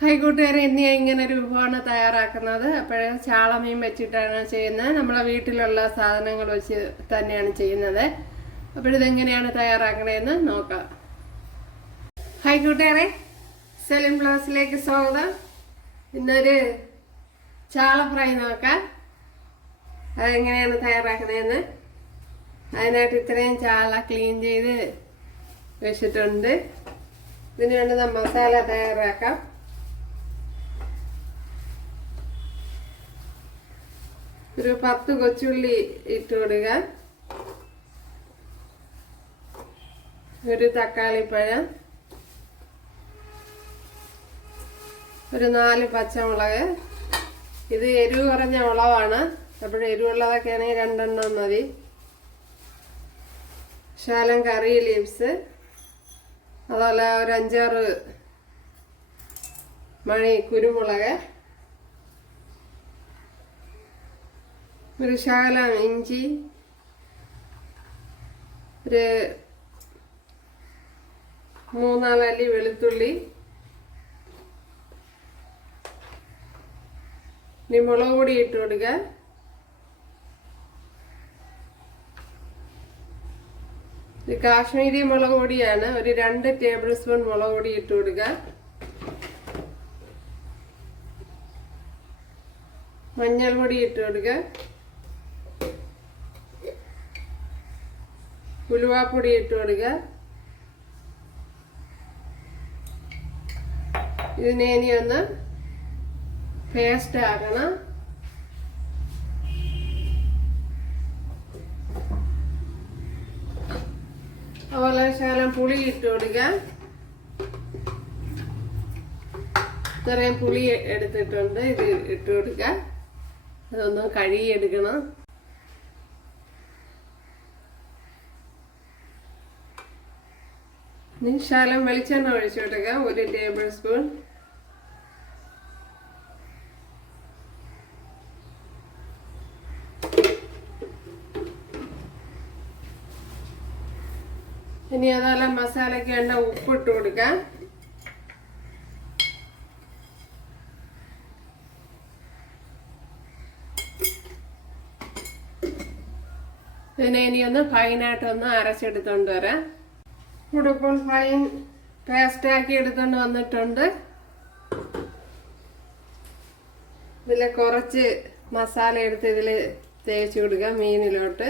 Hi കൂട്ടുകാരെ ഇന്ന് ഇങ്ങനെ ഒരു വിഭവമാണ് തയ്യാറാക്കുന്നത്. അപ്പോഴേ ചാളമീൻ വെച്ചിട്ടാണ് ചെയ്യുന്നത്. നമ്മളെ വീട്ടിലുള്ള സാധനങ്ങൾ വെച്ച് തന്നെയാണ് ചെയ്യുന്നത്. അപ്പോഴിതെങ്ങനെയാണ് തയ്യാറാക്കണതെന്ന് നോക്കാം. ഹായ് കൂട്ടുകാരെ സെലിം ക്ലാസ്സിലേക്ക് സ്വാഗതം. ഇന്നൊരു ചാള ഫ്രൈ നോക്കാം. അതെങ്ങനെയാണ് തയ്യാറാക്കണതെന്ന് അതിനായിട്ട് ഇത്രയും ചാള ക്ലീൻ ചെയ്ത് വെച്ചിട്ടുണ്ട്. ഇതിന് വേണ്ടുന്ന മസാല തയ്യാറാക്കാം. ഒരു പത്ത് കൊച്ചുള്ളി ഇട്ട് കൊടുക്ക. ഒരു തക്കാളിപ്പഴം ഒരു നാല് പച്ചമുളക്. ഇത് എരിവ് കുറഞ്ഞ മുളവാണ് അപ്പോൾ എരിവുള്ളതൊക്കെ ആണെങ്കിൽ രണ്ടെണ്ണം മതി. ശാലം കറി ലീവ്സ് അതുപോലെ ഒരു അഞ്ചാറ് മണി കുരുമുളക്. ശകലം ഇഞ്ചി ഒരു മൂന്നാലല്ലി വെളുത്തുള്ളി ഇനി മുളക് പൊടി ഇട്ട് കൊടുക്കുക ഇത് കാശ്മീരി മുളക് പൊടിയാണ്. ഒരു രണ്ട് ടേബിൾ സ്പൂൺ മുളക് പൊടി ഇട്ട് ഇട്ട് ഉലുവാപ്പൊടി ഇട്ട് കൊടുക്കുക ഇതിനെ ഇനി ഒന്ന് പേസ്റ്റ് ആക്കണം. അതുപോലെ ശകലം പുളി ഇട്ട് കൊടുക്കുക ഇത്രയും പുളി എടുത്തിട്ടുണ്ട്. ഇത് ഇട്ട് കൊടുക്കുക അതൊന്ന് കഴുകിയെടുക്കണം. ഇനി ശകലം വെളിച്ചെണ്ണ ഒഴിച്ചു കൊടുക്കുക ഒരു ടേബിൾ സ്പൂൺ ഇനി അതുപോലെ മസാലയ്ക്ക് വേണ്ട ഉപ്പിട്ട് കൊടുക്കാം. ഇതിനെ ഇനി ഒന്ന് ഫൈനായിട്ടൊന്ന് അരച്ചെടുത്തോണ്ട് വരാം. ഇവിടെ ഇപ്പോൾ ഫൈൻ പേസ്റ്റ് ആക്കി എടുത്തോണ്ട് വന്നിട്ടുണ്ട്. ഇതിൽ കുറച്ച് മസാല എടുത്ത് ഇതിൽ തേച്ച് കൊടുക്കാം മീനിലോട്ട്.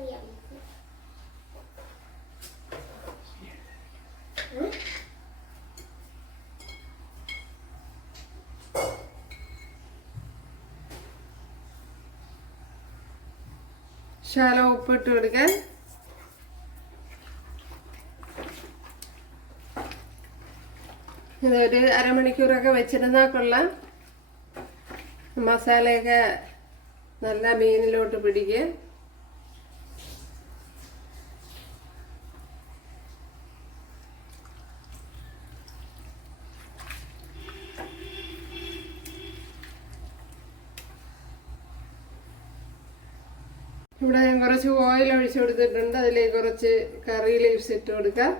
കുളിച്ചറിയാം ഉപ്പ് ഉപ്പിട്ട് കൊടുക്കാൻ. ഇതൊരു അരമണിക്കൂറൊക്കെ വെച്ചിരുന്നാൽ കൊള്ളാം. മസാലയൊക്കെ നല്ല മീനിലോട്ട് പിടിക്കുക ഇവിടെ ഞാൻ കുറച്ച് ഓയിൽ ഒഴിച്ചു കൊടുത്തിട്ടുണ്ട്. അതിലേക്ക് കുറച്ച് കറി ലീവ്സ് ഇട്ട് കൊടുക്കാം.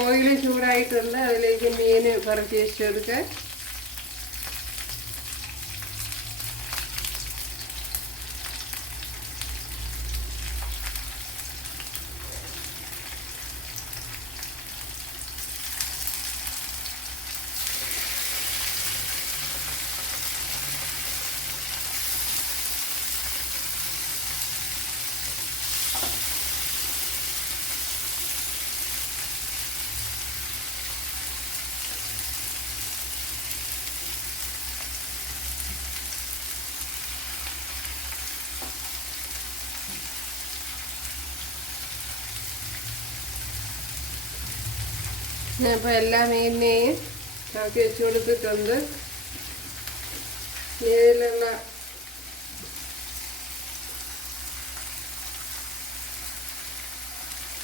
ഓയിൽ ചൂടായിട്ടുണ്ട് അതിലേക്ക് മീൻ പറിച്ച് ഇപ്പോൾ എല്ലാ മീനിനെയും ചാക്കി വെച്ച് കൊടുത്തിട്ടുണ്ട്. ഇതിലുള്ള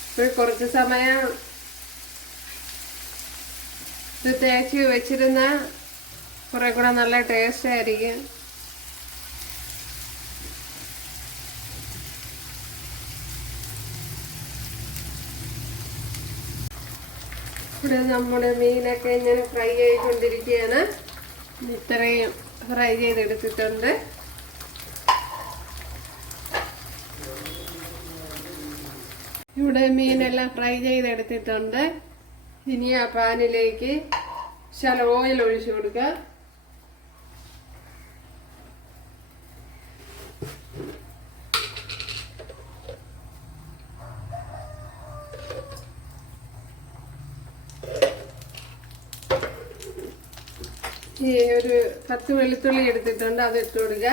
ഇപ്പോൾ കുറച്ച് സമയം ഇത് തേച്ച് വെച്ചിരുന്ന കുറെ കൂടെ നല്ല ടേസ്റ്റ് ആയിരിക്കും. ഇവിടെ നമ്മുടെ മീനൊക്കെ ഇങ്ങനെ ഫ്രൈ ആയിക്കൊണ്ടിരിക്കുകയാണ്. ഇത്രയും ഫ്രൈ ചെയ്തെടുത്തിട്ടുണ്ട്. ഇവിടെ മീനെല്ലാം ഫ്രൈ ചെയ്തെടുത്തിട്ടുണ്ട്. ഇനി ആ പാനിലേക്ക് ശല ഓയിൽ ഒഴിച്ചു കൊടുക്കുക ഈ ഒരു പത്ത് വെളുത്തുള്ളി എടുത്തിട്ടുണ്ട് അത് ഇട്ട് കൊടുക്കുക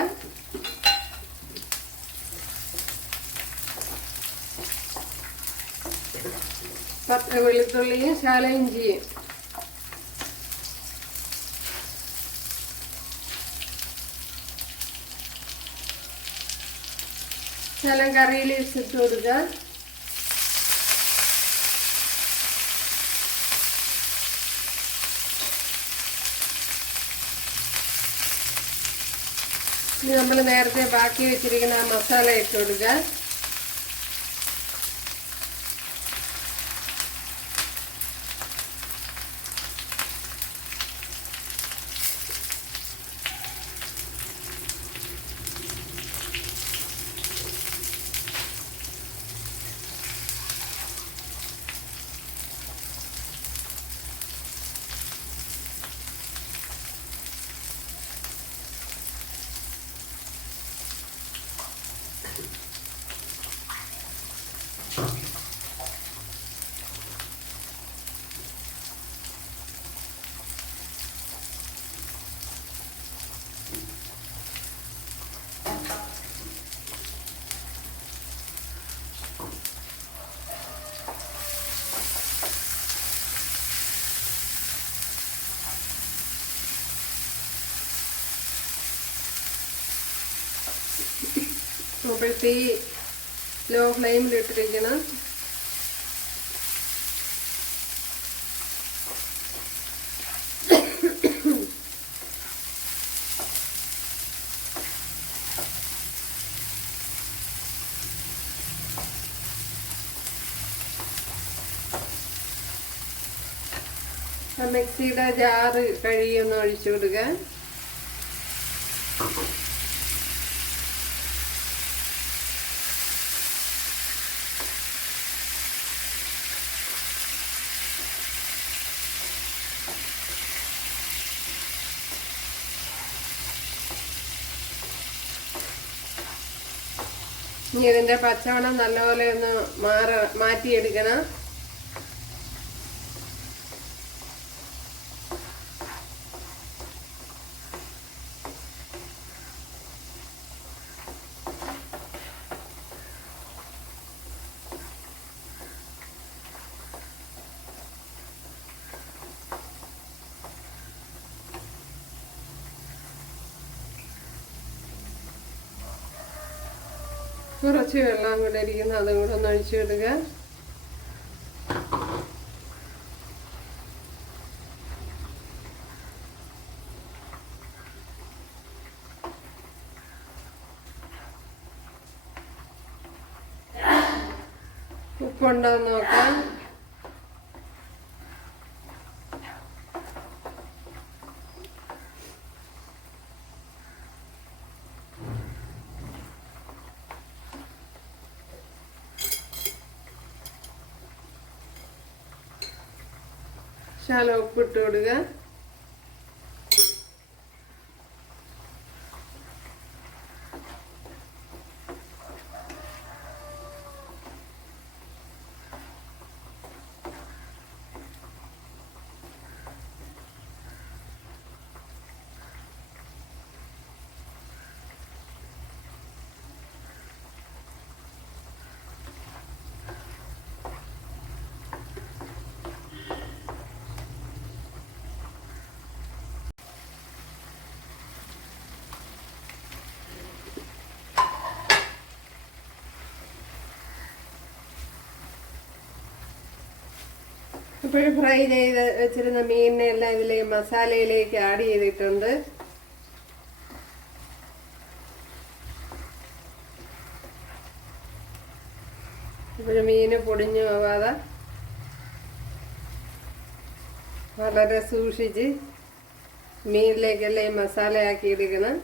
പത്ത് വെളുത്തുള്ളിയും ശാല ഇഞ്ചിയും. ശലം കറിയിൽ ഇട്ട് കൊടുക്കുക ഇനി നമ്മൾ നേരത്തെ ബാക്കി വെച്ചിരിക്കുന്ന മസാല ഇട്ട് അപ്പോൾ തീ ലോ ആ മിക്സിയുടെ ജാറ് കഴിയൊന്ന് ഒഴിച്ചു കൊടുക്കുക ഇനി ഇതിന്റെ പച്ചവണം നല്ലപോലെ ഒന്ന് മാറ മാറ്റിയെടുക്കണം. കുറച്ച് വെള്ളം കൂടെ ഇരിക്കുന്നു അതും കൂടെ ഒന്ന് ഒഴിച്ചു വിടുക ഉപ്പുണ്ടോ നോക്കാം. ശാല ഉപ്പിട്ട് കൊടുക്കുക. ഇപ്പോൾ ഫ്രൈ ചെയ്ത് വെച്ചിരുന്ന മീനിനെ എല്ലാം ഇതിലേക്ക് മസാലയിലേക്ക് ആഡ് ചെയ്തിട്ടുണ്ട്. ഇപ്പോഴും മീന് പൊടിഞ്ഞു പോവാതെ വളരെ സൂക്ഷിച്ച് മീനിലേക്കെല്ലാം ഈ മസാലയാക്കി എടുക്കണം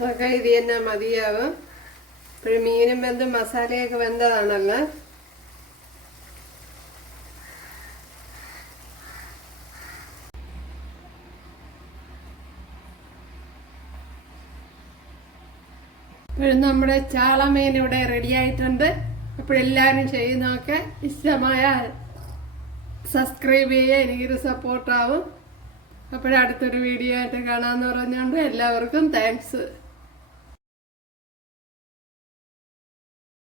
അതൊക്കെ ഇത് തന്നെ മതിയാവും. ഇപ്പോഴും മീനും വെന്ത് മസാലയൊക്കെ വെന്തതാണല്ലോ. ഇപ്പോഴും നമ്മുടെ ചാളമീൻ ഇവിടെ റെഡി ആയിട്ടുണ്ട് അപ്പോഴെല്ലാവരും ചെയ്യുന്നതൊക്കെ ഇഷ്ടമായ സബ്സ്ക്രൈബ് ചെയ്യുക എനിക്കൊരു സപ്പോർട്ടാവും അപ്പോഴടുത്തൊരു വീഡിയോ ആയിട്ട് കാണാമെന്ന് പറഞ്ഞുകൊണ്ട് എല്ലാവർക്കും താങ്ക്സ്